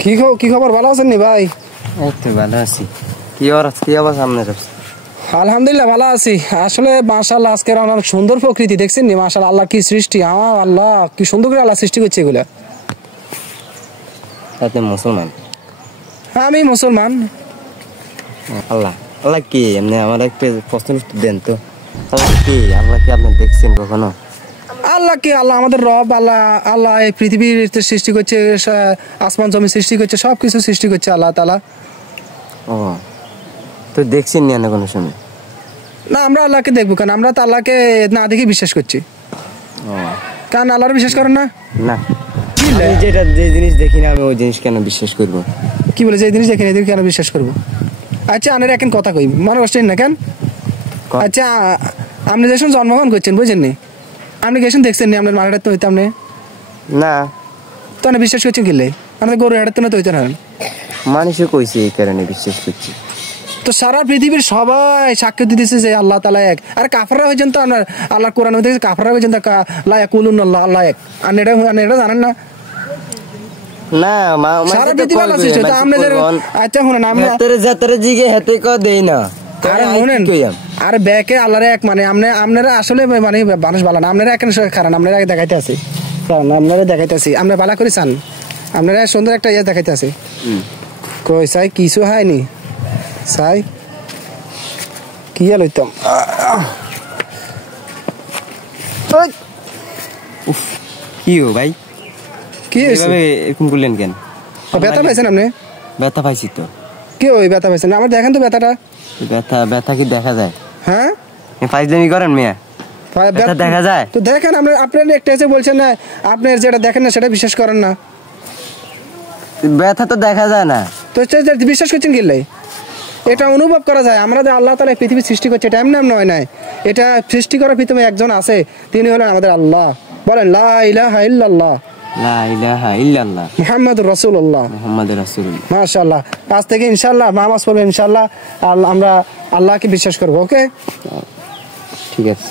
কি খবর, ভালো আছেন নি ভাই? এই তো ভালো আছি। কি অবস্থা আপনার? আলহামদুলিল্লাহ ভালো আছি। আসলে মাশাআল্লাহ আজকের অনেক সুন্দর প্রকৃতি দেখছেন নি? মাশাআল্লাহ, আল্লাহ কি সৃষ্টি, আমার আল্লাহ কি সুন্দর করে আল্লাহ সৃষ্টি করছে এগুলা। আপনি মুসলমান? আমি মুসলমান। আল্লাহ কি? এমনি আমার একটা প্রশ্ন দেন তো, আল্লাহ কি আপনি দেখছেন কখনো? আল্লাহ কি? আল্লাহ আমাদের রব। আল্লাহ এই পৃথিবীর সৃষ্টি করছে, আসমান জমি সৃষ্টি করছে, সবকিছু সৃষ্টি করছে আল্লাহ তাআলা। ও, তো দেখছেন না কোনো সময়? না, আমরা আল্লাহকে দেখবো কেন? আমরা তো আল্লাহকে না দেখে বিশ্বাস করছি। কারণ আল্লাহর বিশ্বাস করেন না? না, যে জিনিস দেখি না আমি ওই জিনিস কেন বিশ্বাস করবো? কি বলে যে জিনিস দেখি না কেন বিশ্বাস করবো? আচ্ছা, আনের এখন কথা কই, মনে করছেন না কেন? আচ্ছা, আপনি যেসব জন্মগ্রহণ করছেন বুঝছেন নি, আপনি গেছেন দেখছেন নি আপনার মারাটা তো হইতাম না, তো বিশ্বাস করছেন কিনলে আমাদের গরু হাটার তো হইতে না। মানুষও কইছে এই কারণে বিশ্বাস করছি। তো সারা পৃথিবীর সবাই সাক্ষ্য দিতেছে যে আল্লাহ তাআলা এক। আর কাফেররা হয়েছেন তো আপনার আল্লাহর কোরআন মধ্যে কাফেররা হয়েছেন লা ইয়াকুলুনাল্লাহ আল্লাহ এক। আর এটা জানেন না? না, সারা পৃথিবী আল্লাহ সৃষ্টি। তো আপনি আচ্ছা শুনেন, আমরা যাত্রা জিগে হেতে ক দেই না। আরে শুনেন, আর ব্যাকে আল্লাহর এক মানে আপনারা আসলে মানে মানুষ ভালো না। আপনারা এখন কারণ আপনারা দেখাইতে আছে, কারণ আপনারা দেখাইতে আছি আপনারা ভালো করে চান, আপনারা সুন্দর একটা ইয়ে দেখাইতে আছে। কই চাই কিছু হয়নি চাই কি লইতাম। কি হো ভাই, কি এভাবে এরকম করলেন কেন? ব্যথা পাইছেন আপনি? ব্যথা পাইছি তো। কি ওই ব্যথা পাইছেন? আমার দেখেন তো ব্যথাটা। ব্যথা কি দেখা যায়? হ্যাঁ, ফাইজলামি করেন মিয়া, ব্যথা দেখা যায় তো দেখেন। আপনার একটা এসে বলছেন না, আপনার যেটা দেখেন না সেটা বিশ্বাস করেন না। ব্যথা তো দেখা যায় না, তো বিশ্বাস করছেন কিনলে? এটা অনুভব করা যায়। আমরা যে আল্লাহ তাআলা পৃথিবী সৃষ্টি করছে এটা এমনি নয় নাই, এটা সৃষ্টি করার ভিতরে একজন আছে, তিনি হলেন আমাদের আল্লাহ। বলেন লা ইলাহা ইল্লাল্লাহ, লা ইলাহা ইল্লাল্লাহ, মুহাম্মাদুর রাসূলুল্লাহ, মুহাম্মাদুর রাসূলুল্লাহ। মাশাআল্লাহ, আজ থেকে ইনশাআল্লাহ নামাজ পড়বেন ইনশাআল্লাহ, আমরা আল্লাহকে বিশ্বাস করব। ওকে, ঠিক আছে।